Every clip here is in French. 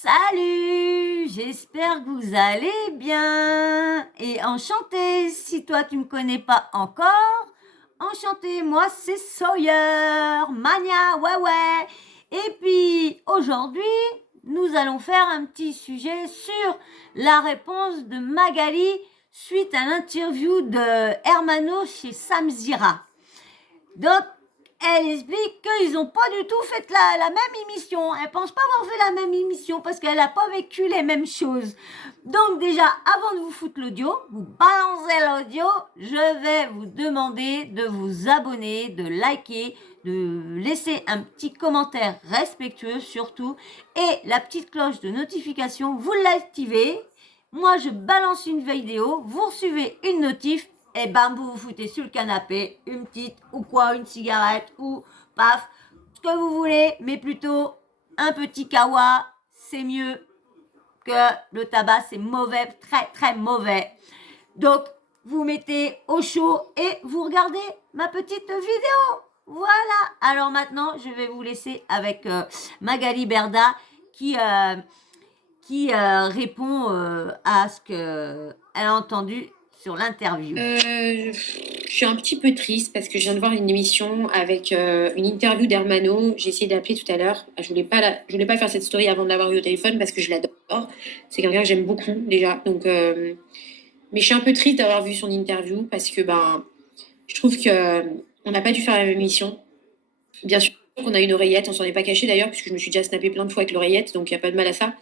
Salut, j'espère que vous allez bien. Et enchanté, si toi tu me connais pas encore, enchanté, moi c'est Sawyer, Mania, ouais. Et puis aujourd'hui, nous allons faire un petit sujet sur la réponse de Magali suite à l'interview de Hermano chez Samzira. Donc, elle explique qu'ils n'ont pas du tout fait la même émission. Elle pense pas avoir fait la même émission parce qu'elle n'a pas vécu les mêmes choses. Donc déjà, avant de vous foutre l'audio, vous balancez l'audio, je vais vous demander de vous abonner, de liker, de laisser un petit commentaire respectueux surtout, et la petite cloche de notification, vous l'activez. Moi, je balance une vidéo, vous recevez une notif, et bam, vous vous foutez sur le canapé, une petite ou quoi, une cigarette ou paf, ce que vous voulez, mais plutôt un petit kawa, c'est mieux que le tabac, c'est mauvais, très mauvais. Donc, vous mettez au chaud et vous regardez ma petite vidéo. Voilà. Alors maintenant, je vais vous laisser avec Magali Berda qui répond à ce qu'elle a entendu sur l'interview. Je suis un petit peu triste parce que je viens de voir une émission avec une interview d'Hermano. J'ai essayé d'appeler tout à l'heure. Je voulais pas faire cette story avant de l'avoir eu au téléphone parce que je l'adore. C'est quelqu'un que j'aime beaucoup déjà. Donc, mais je suis un peu triste d'avoir vu son interview parce que je trouve que on n'a pas dû faire la même émission. Bien sûr qu'on a une oreillette, on s'en est pas caché d'ailleurs puisque je me suis déjà snappé plein de fois avec l'oreillette, donc il n'y a pas de mal à ça.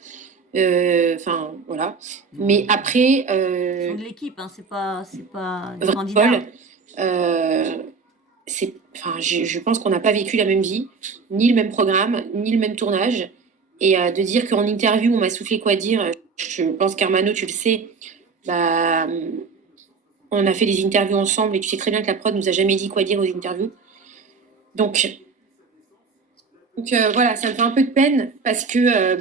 Enfin, voilà. Mais après, Ils sont de l'équipe, hein, c'est pas des candidats. Paul, je pense qu'on n'a pas vécu la même vie, ni le même programme, ni le même tournage. Et de dire qu'en interview, on m'a soufflé quoi dire, je pense qu'Hermano, tu le sais, on a fait des interviews ensemble et tu sais très bien que la prod nous a jamais dit quoi dire aux interviews. Donc voilà, ça me fait un peu de peine parce que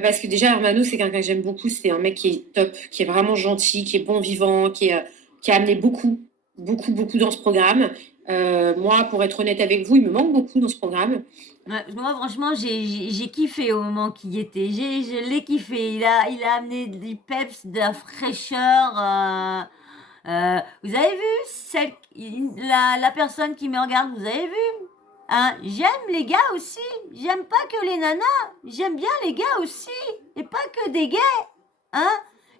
parce que déjà, Hermano, c'est quelqu'un que j'aime beaucoup. C'est un mec qui est top, qui est vraiment gentil, qui est bon vivant, qui a amené beaucoup dans ce programme. Moi, pour être honnête avec vous, il me manque beaucoup dans ce programme. Ouais, moi, franchement, j'ai kiffé au moment qu'il y était. Je l'ai kiffé. Il a amené du peps, de la fraîcheur. Vous avez vu la personne qui me regarde, vous avez vu? Hein, j'aime les gars aussi. J'aime pas que les nanas. J'aime bien les gars aussi. Et pas que des gays. Hein?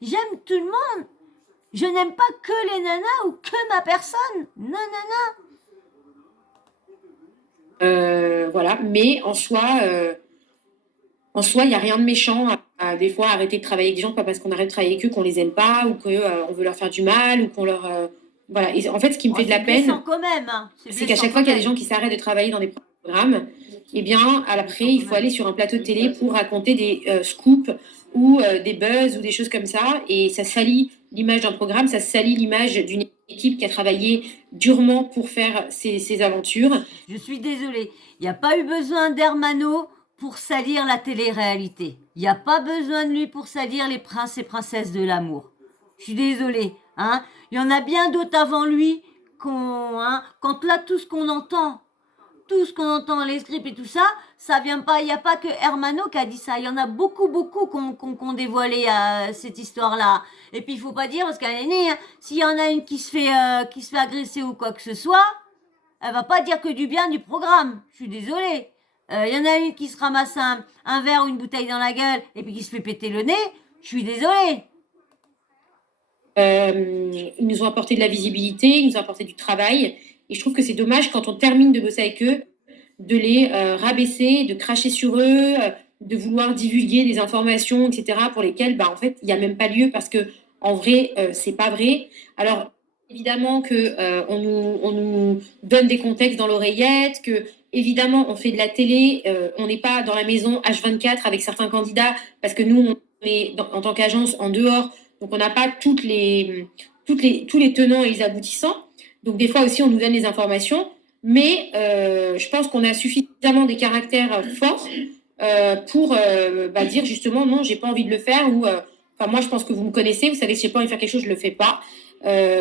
J'aime tout le monde. Je n'aime pas que les nanas ou que ma personne. Non. Voilà. Mais en soi, il n'y a rien de méchant à des fois arrêter de travailler avec des gens, pas parce qu'on arrête de travailler avec eux qu'on les aime pas ou qu'on veut leur faire du mal ou qu'on leur. Voilà. Et en fait, ce qui me fait de la peine, quand même, hein. c'est qu'à chaque fois qu'il y a des gens qui s'arrêtent de travailler dans des programmes, eh bien, après, il faut aller sur un plateau de télé pour raconter des scoops ou des buzz ou des choses comme ça. Et ça salit l'image d'un programme, ça salit l'image d'une équipe qui a travaillé durement pour faire ces aventures. Je suis désolée. Il n'y a pas eu besoin d'Hermano pour salir la télé-réalité. Il n'y a pas besoin de lui pour salir les princes et princesses de l'amour. Je suis désolée. Hein. Il y en a bien d'autres avant lui quand là, tout ce qu'on entend, les scripts et tout ça, ça vient pas. Il n'y a pas que Hermano qui a dit ça. Il y en a beaucoup qu'on dévoilé cette histoire-là. Et puis il faut pas dire parce qu'elle est née. Hein, s'il y en a une qui se fait agresser ou quoi que ce soit, elle va pas dire que du bien du programme. Je suis désolée. Il y en a une qui se ramasse un verre ou une bouteille dans la gueule et puis qui se fait péter le nez. Je suis désolée. Ils nous ont apporté de la visibilité, ils nous ont apporté du travail. Et je trouve que c'est dommage quand on termine de bosser avec eux, de les rabaisser, de cracher sur eux, de vouloir divulguer des informations, etc., pour lesquelles, en fait, il n'y a même pas lieu parce que, en vrai, c'est pas vrai. Alors, évidemment que on nous donne des contextes dans l'oreillette, que évidemment on fait de la télé, on n'est pas dans la maison H24 avec certains candidats parce que nous on est en tant qu'agence en dehors, donc on n'a pas tous les tenants et les aboutissants. Donc des fois aussi on nous donne des informations, mais je pense qu'on a suffisamment des caractères forts pour dire justement non, j'ai pas envie de le faire ou moi je pense que vous me connaissez, vous savez que si j'ai pas envie de faire quelque chose, je le fais pas.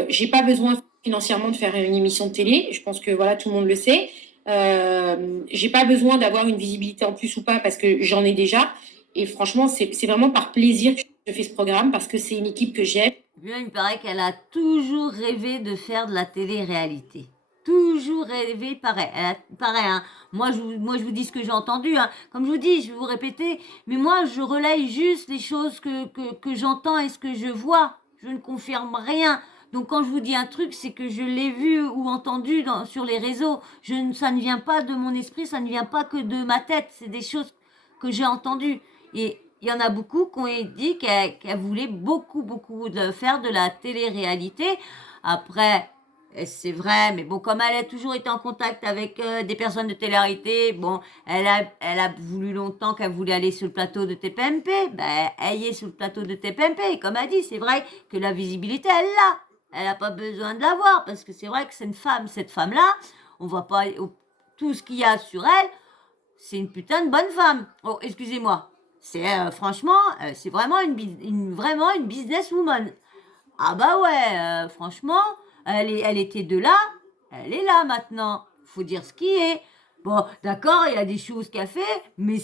J'ai pas besoin financièrement de faire une émission de télé. Je pense que voilà, tout le monde le sait. J'ai pas besoin d'avoir une visibilité en plus ou pas parce que j'en ai déjà. Et franchement, c'est vraiment par plaisir que je fais ce programme parce que c'est une équipe que j'aime. Bien, il me paraît qu'elle a toujours rêvé de faire de la télé-réalité. Toujours rêvé, pareil. Pareil, hein. Moi, je vous dis ce que j'ai entendu, hein. Comme je vous dis, je vais vous répéter, mais moi, je relaye juste les choses que j'entends et ce que je vois. Je ne confirme rien. Donc, quand je vous dis un truc, c'est que je l'ai vu ou entendu sur les réseaux. Ça ne vient pas de mon esprit, ça ne vient pas que de ma tête. C'est des choses que j'ai entendues. Et il y en a beaucoup qui ont dit qu'elle voulait beaucoup de faire de la télé-réalité. Après, c'est vrai, mais bon, comme elle a toujours été en contact avec des personnes de télé-réalité, bon, elle a voulu longtemps qu'elle voulait aller sur le plateau de TPMP. Ben, elle y est sur le plateau de TPMP. Et comme elle dit, c'est vrai que la visibilité, elle l'a. Elle n'a pas besoin de l'avoir parce que c'est vrai que c'est une femme. Cette femme-là, on voit pas tout ce qu'il y a sur elle. C'est une putain de bonne femme. Oh, excusez-moi. C'est franchement, c'est vraiment vraiment une businesswoman. Ah bah ouais, franchement, elle était de là, elle est là maintenant. Faut dire ce qui est. Bon, d'accord, il y a des choses qu'elle fait, mais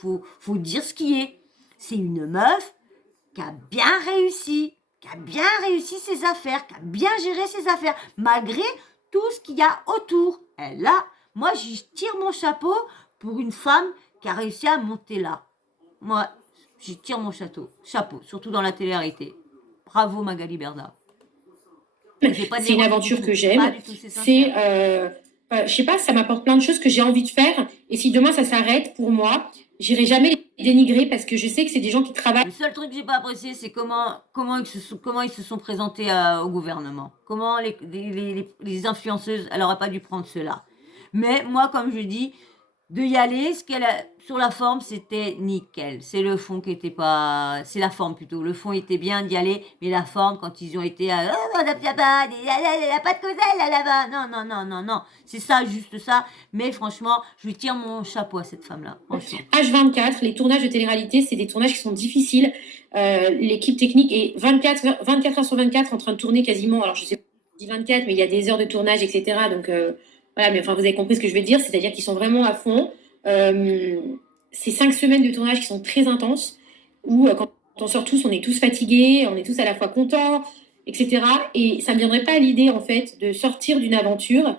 faut dire ce qui est. C'est une meuf qui a bien réussi ses affaires, qui a bien géré ses affaires, malgré tout ce qu'il y a autour. Elle là, moi, je tire mon chapeau pour une femme qui a réussi à monter là. Moi, je tire mon chapeau, surtout dans la télé-réalité. Bravo Magali Berda. C'est une aventure que pas j'aime. du tout, c'est C'est, sincère. je sais pas, ça m'apporte plein de choses que j'ai envie de faire. Et si demain ça s'arrête, pour moi, j'irai jamais les dénigrer parce que je sais que c'est des gens qui travaillent. Le seul truc que j'ai pas apprécié, c'est comment ils se sont présentés au gouvernement. Comment les influenceuses, elle aurait pas dû prendre cela. Mais moi, comme je dis, de y aller, sur la forme, c'était nickel. C'est le fond qui était pas, c'est la forme plutôt. Le fond était bien d'y aller, mais la forme, quand ils ont été à, oh, on n'a pas de causel là-bas. Non, non, non, non, non. C'est ça, juste ça. Mais franchement, je lui tire mon chapeau à cette femme-là. Franchement. H24, les tournages de télé-réalité, c'est des tournages qui sont difficiles. L'équipe technique est 24 heures sur 24 en train de tourner quasiment. Alors, je sais pas si 24, mais il y a des heures de tournage, etc. Donc, voilà, mais enfin, vous avez compris ce que je veux dire. C'est-à-dire qu'ils sont vraiment à fond. C'est 5 semaines de tournage qui sont très intenses, où quand on sort tous, on est tous fatigués, on est tous à la fois contents, etc. Et ça ne me viendrait pas à l'idée, en fait, de sortir d'une aventure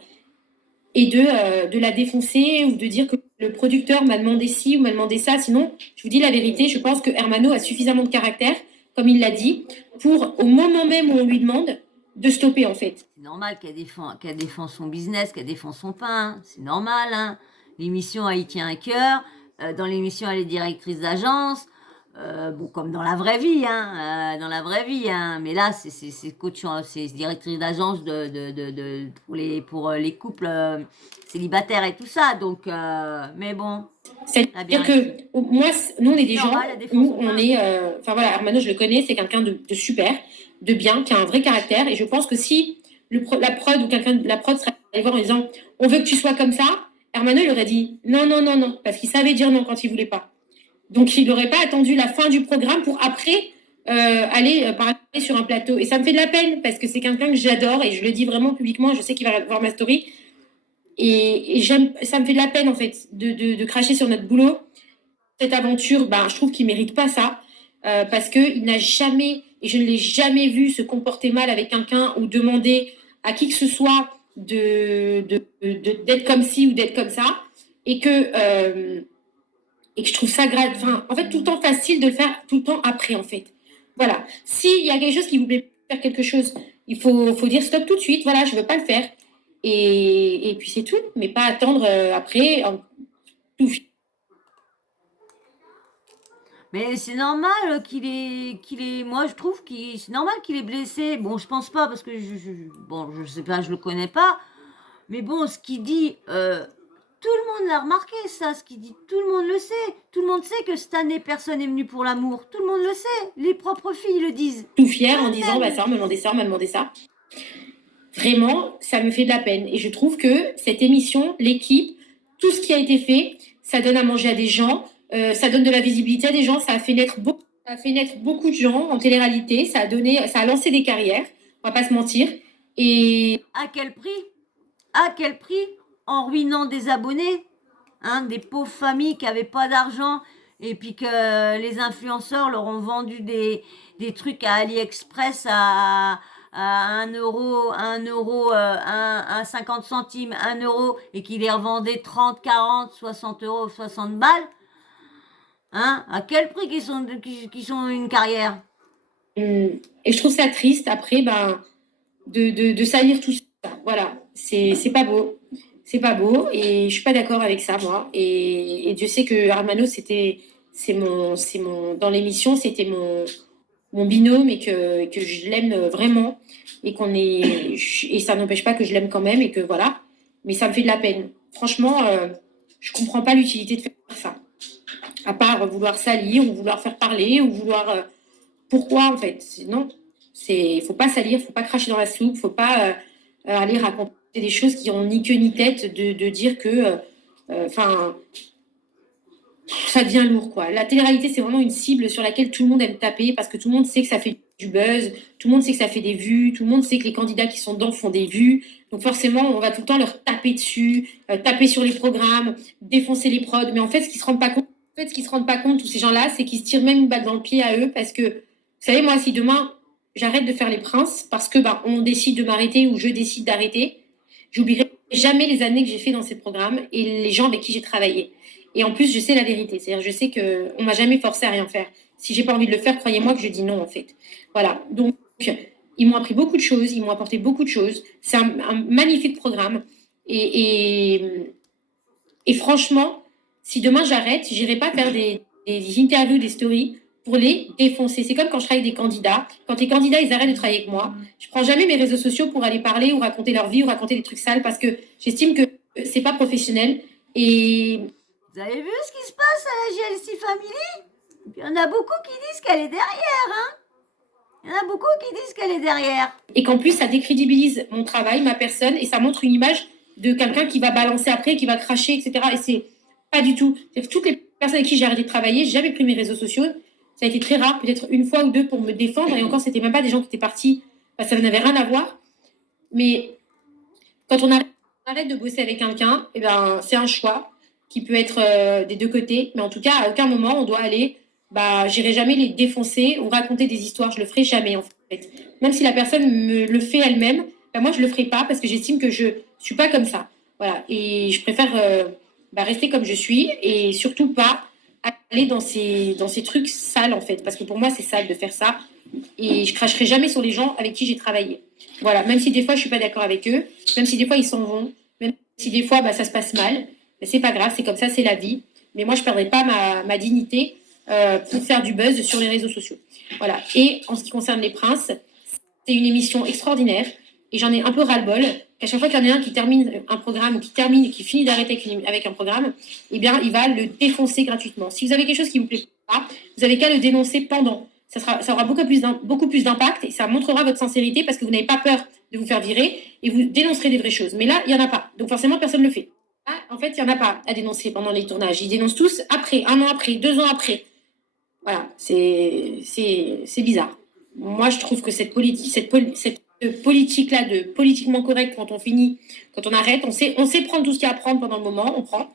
et de la défoncer ou de dire que le producteur m'a demandé ci ou m'a demandé ça. Sinon, je vous dis la vérité, je pense que Hermano a suffisamment de caractère, comme il l'a dit, pour, au moment même où on lui demande, de stopper, en fait. C'est normal qu'elle défend son business, qu'elle défend son pain. Hein. C'est normal. Hein. L'émission, elle y tient à cœur. Dans l'émission, elle est directrice d'agence. Bon, comme dans la vraie vie, hein, dans la vraie vie, hein. Mais là, c'est coach, c'est directrice d'agence pour les couples célibataires et tout ça. Donc, mais bon. C'est-à-dire que moi, nous, on est des gens où on est. Enfin voilà, Hermano, je le connais, c'est quelqu'un de super, de bien, qui a un vrai caractère. Et je pense que si la prod ou quelqu'un de la prod serait allé voir en disant on veut que tu sois comme ça, Hermano, il aurait dit non, non, non, non, parce qu'il savait dire non quand il voulait pas. Donc, il n'aurait pas attendu la fin du programme pour après aller parler sur un plateau. Et ça me fait de la peine parce que c'est quelqu'un que j'adore et je le dis vraiment publiquement. Je sais qu'il va voir ma story. Et ça me fait de la peine en fait de cracher sur notre boulot. Cette aventure, ben, je trouve qu'il ne mérite pas ça parce qu'il n'a jamais, et je ne l'ai jamais vu se comporter mal avec quelqu'un ou demander à qui que ce soit d'être comme ci ou d'être comme ça. Et que je trouve ça enfin, en fait, tout le temps facile de le faire tout le temps après, en fait. Voilà. S'il y a quelque chose qui vous plaît faire quelque chose, il faut dire stop tout de suite. Voilà, je ne veux pas le faire. Et puis c'est tout, mais pas attendre après tout. Mais c'est normal moi je trouve c'est normal qu'il est blessé. Bon, je pense pas parce que bon, je sais pas, je le connais pas. Mais bon, ce qu'il dit, tout le monde l'a remarqué, ça, ce qu'il dit, tout le monde le sait. Tout le monde sait que cette année, personne n'est venu pour l'amour. Tout le monde le sait. Les propres filles le disent. Tout fier en disant, bah ça, on m'a demandé ça, on m'a demandé ça. Vraiment, ça me fait de la peine. Et je trouve que cette émission, l'équipe, tout ce qui a été fait, ça donne à manger à des gens, ça donne de la visibilité à des gens, ça a fait naître beaucoup de gens en télé-réalité, ça a lancé des carrières, on va pas se mentir. Et à quel prix? À quel prix? En ruinant des abonnés, hein, des pauvres familles qui n'avaient pas d'argent et puis que les influenceurs leur ont vendu des trucs à AliExpress à 1 euro, 50 centimes, 1 euro, et qui les revendaient 30, 40, 60 euros, 60 balles, hein, à quel prix qui sont une carrière? Et je trouve ça triste après, ben, de salir tout ça. Voilà, c'est pas beau. C'est pas beau et je suis pas d'accord avec ça, moi. Et Dieu sait que Armano, dans l'émission, c'était mon binôme et que je l'aime vraiment et et ça n'empêche pas que je l'aime quand même et que voilà. Mais ça me fait de la peine. Franchement, je comprends pas l'utilité de faire ça. À part vouloir salir ou vouloir faire parler ou vouloir, pourquoi en fait? Non, faut pas salir, faut pas cracher dans la soupe, faut pas aller raconter des choses qui ont ni queue ni tête, de dire que, enfin, ça devient lourd quoi. La télé-réalité, c'est vraiment une cible sur laquelle tout le monde aime taper parce que tout le monde sait que ça fait du buzz, tout le monde sait que ça fait des vues, tout le monde sait que les candidats qui sont dedans font des vues. Donc forcément, on va tout le temps leur taper dessus, taper sur les programmes, défoncer les prods. Mais en fait, ce qu'ils se rendent pas compte, tous ces gens-là, c'est qu'ils se tirent même une balle dans le pied à eux parce que, vous savez, moi, si demain j'arrête de faire les princes parce que bah, on décide de m'arrêter ou je décide d'arrêter, j'oublierai jamais les années que j'ai fait dans ces programmes et les gens avec qui j'ai travaillé. Et en plus, je sais la vérité. C'est-à-dire, je sais qu'on m'a jamais forcé à rien faire. Si j'ai pas envie de le faire, croyez-moi que je dis non, en fait. Voilà. Donc, ils m'ont appris beaucoup de choses, ils m'ont apporté beaucoup de choses. C'est un magnifique programme. Et, et, et franchement, si demain j'arrête, j'irai pas faire des interviews, des stories pour les défoncer. C'est comme quand je travaille avec des candidats. Quand les candidats, ils arrêtent de travailler avec moi, je prends jamais mes réseaux sociaux pour aller parler ou raconter leur vie ou raconter des trucs sales parce que j'estime que c'est pas professionnel. Et Vous avez vu ce qui se passe à la GLC Family? Il y en a beaucoup qui disent qu'elle est derrière, hein? Il y en a beaucoup qui disent qu'elle est derrière. et qu'en plus, ça décrédibilise mon travail, ma personne, et ça montre une image de quelqu'un qui va balancer après, qui va cracher, etc. Et c'est pas du tout. Toutes les personnes avec qui j'ai arrêté de travailler, j'ai jamais pris mes réseaux sociaux. Ça a été très rare, peut-être une fois ou deux pour me défendre, et encore, c'était même pas des gens qui étaient partis, ça n'avait rien à voir. Mais quand on arrête de bosser avec quelqu'un, eh ben, c'est un choix qui peut être des deux côtés, mais en tout cas, à aucun moment, on doit aller, bah, j'irai jamais les défoncer ou raconter des histoires, je le ferai jamais, en fait. Même si la personne me le fait elle-même, bah, moi, je le ferai pas parce que j'estime que je suis pas comme ça. Voilà. Et je préfère bah, rester comme je suis et surtout pas aller dans ces trucs sales, en fait, parce que pour moi, c'est sale de faire ça. Et je cracherai jamais sur les gens avec qui j'ai travaillé. Voilà, même si des fois je suis pas d'accord avec eux, même si des fois ils s'en vont, même si des fois bah, ça se passe mal, mais c'est pas grave, c'est comme ça, c'est la vie. Mais moi je perdrai pas ma dignité pour faire du buzz sur les réseaux sociaux. Voilà. Et en ce qui concerne les princes, c'est une émission extraordinaire et j'en ai un peu ras-le-bol qu'à chaque fois qu'il y en a un qui termine un programme ou qui termine et qui finit d'arrêter avec un programme, eh bien il va le défoncer gratuitement. Si vous avez quelque chose qui vous plaît pas, vous avez qu'à le dénoncer pendant. Ça aura beaucoup plus d'impact et ça montrera votre sincérité parce que vous n'avez pas peur de vous faire virer et vous dénoncerez des vraies choses. Mais là, il n'y en a pas. Donc forcément, personne ne le fait. Là, en fait, il n'y en a pas à dénoncer pendant les tournages. Ils dénoncent tous après, 1 an après, 2 ans après. Voilà, c'est bizarre. Moi, je trouve que cette politique-là de politiquement correct quand on finit, quand on arrête, on sait prendre tout ce qu'il y a à prendre pendant le moment, on prend.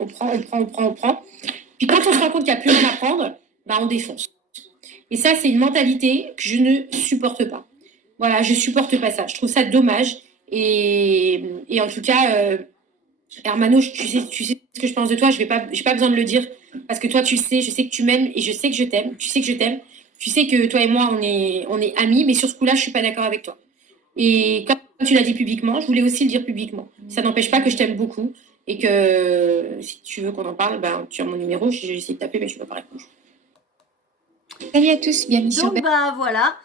Puis quand on se rend compte qu'il n'y a plus rien à prendre, bah on défonce. Et ça, c'est une mentalité que je ne supporte pas. Voilà, je supporte pas ça. Je trouve ça dommage. Et en tout cas, Hermano, tu sais ce que je pense de toi. J'ai pas besoin de le dire parce que toi, tu sais, je sais que tu m'aimes et je sais que je t'aime. Tu sais que je t'aime. Tu sais que toi et moi, on est amis, mais sur ce coup-là, je suis pas d'accord avec toi. Et comme tu l'as dit publiquement, je voulais aussi le dire publiquement. Ça n'empêche pas que je t'aime beaucoup et que si tu veux qu'on en parle, ben, tu as mon numéro. J'ai essayé de taper, mais je ne peux pas répondre. Salut à tous, bienvenue sur Donc, bah voilà,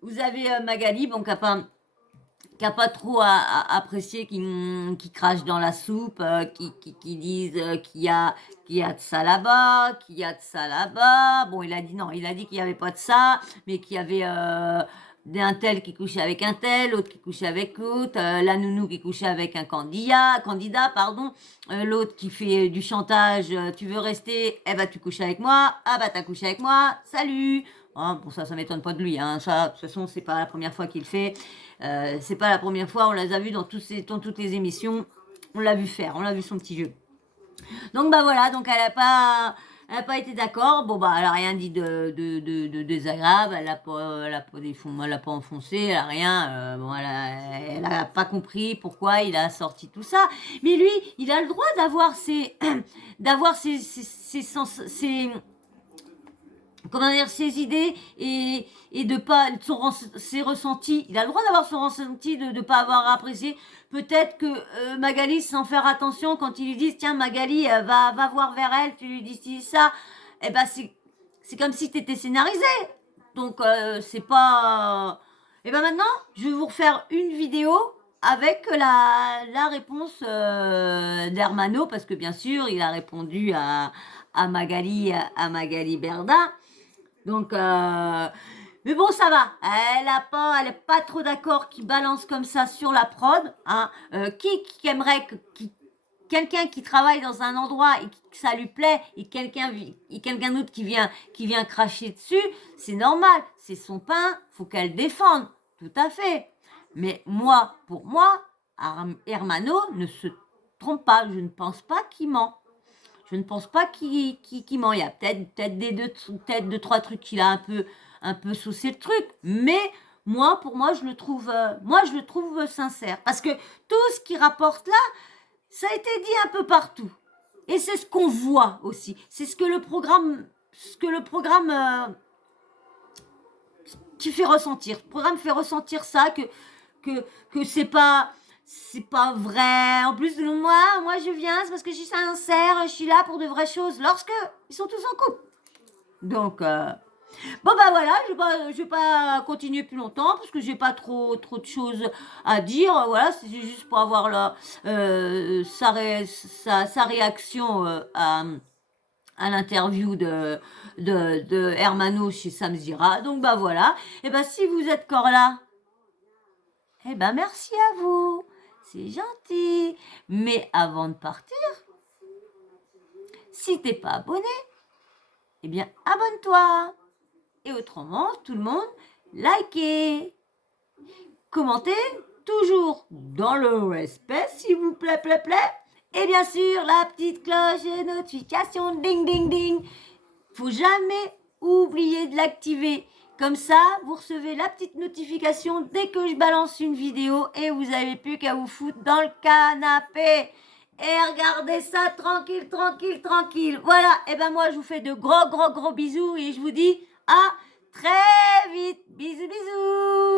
vous avez Magali, bon, qui a pas trop apprécié, qui crache dans la soupe, qui disent qu'il y a de ça là-bas, qu'il y a de ça là-bas. Bon, il a dit non, il a dit qu'il n'y avait pas de ça, mais qu'il y avait un tel qui couchait avec un tel, l'autre qui couchait avec l'autre, la nounou qui couchait avec un candidat, pardon, l'autre qui fait du chantage, tu veux rester, eh ben tu couches avec moi, ah bah t'as couché avec moi, salut. Hein, bon ça m'étonne pas de lui, hein. Ça, de toute façon, c'est pas la première fois qu'il le fait. C'est pas la première fois, on les a vus dans toutes les émissions. On l'a vu faire, on l'a vu son petit jeu. Donc bah voilà, donc Elle n'a pas été d'accord. Bon, bah, elle n'a rien dit de désagréable. Elle a pas enfoncé. Elle n'a rien. Bon, elle a pas compris pourquoi il a sorti tout ça. Mais lui, il a le droit d'avoir comment dire, ses idées et de pas ses ressentis. Il a le droit d'avoir son ressenti, de ne pas avoir apprécié. Peut-être que Magali, sans faire attention, quand ils lui disent tiens Magali, va voir vers elle, tu lui dis ça, eh ben c'est comme si tu étais scénarisé. Donc c'est pas. Et ben maintenant, je vais vous refaire une vidéo avec la réponse d'Hermano, parce que bien sûr, il a répondu à Magali Berda. Donc, mais bon, ça va. Elle est pas trop d'accord qu'il balance comme ça sur la prod. Hein. Qui aimerait quelqu'un qui travaille dans un endroit et que ça lui plaît et quelqu'un d'autre qui vient cracher dessus, c'est normal. C'est son pain, faut qu'elle défende. Tout à fait. Mais pour moi, Hermano ne se trompe pas. Je ne pense pas qu'il ment. Je ne pense pas qu'il ment. Il y a peut-être deux, trois trucs qu'il a un peu saucé le truc. Mais pour moi, je le trouve sincère. Parce que tout ce qu'il rapporte là, ça a été dit un peu partout. Et c'est ce qu'on voit aussi. C'est ce que le programme qui fait ressentir. Le programme fait ressentir ça, que c'est pas vrai. En plus, moi je viens, c'est parce que je suis sincère, je suis là pour de vraies choses. Lorsque ils sont tous en couple. Donc, bon bah voilà, je vais pas continuer plus longtemps parce que j'ai pas trop de choses à dire. Voilà, c'est juste pour avoir sa réaction à l'interview de Hermano chez Sam Zira. Donc bah voilà. Et ben si vous êtes encore là, eh ben merci à vous. C'est gentil. Mais avant de partir, si t'es pas abonné, eh bien abonne-toi. Et autrement, tout le monde, likez. Commentez, toujours dans le respect, s'il vous plaît, Et bien sûr, la petite cloche de notification, ding, ding, ding. Faut jamais oublier de l'activer. Comme ça, vous recevez la petite notification dès que je balance une vidéo et vous n'avez plus qu'à vous foutre dans le canapé. Et regardez ça tranquille. Voilà, et ben moi je vous fais de gros bisous et je vous dis à très vite. Bisous.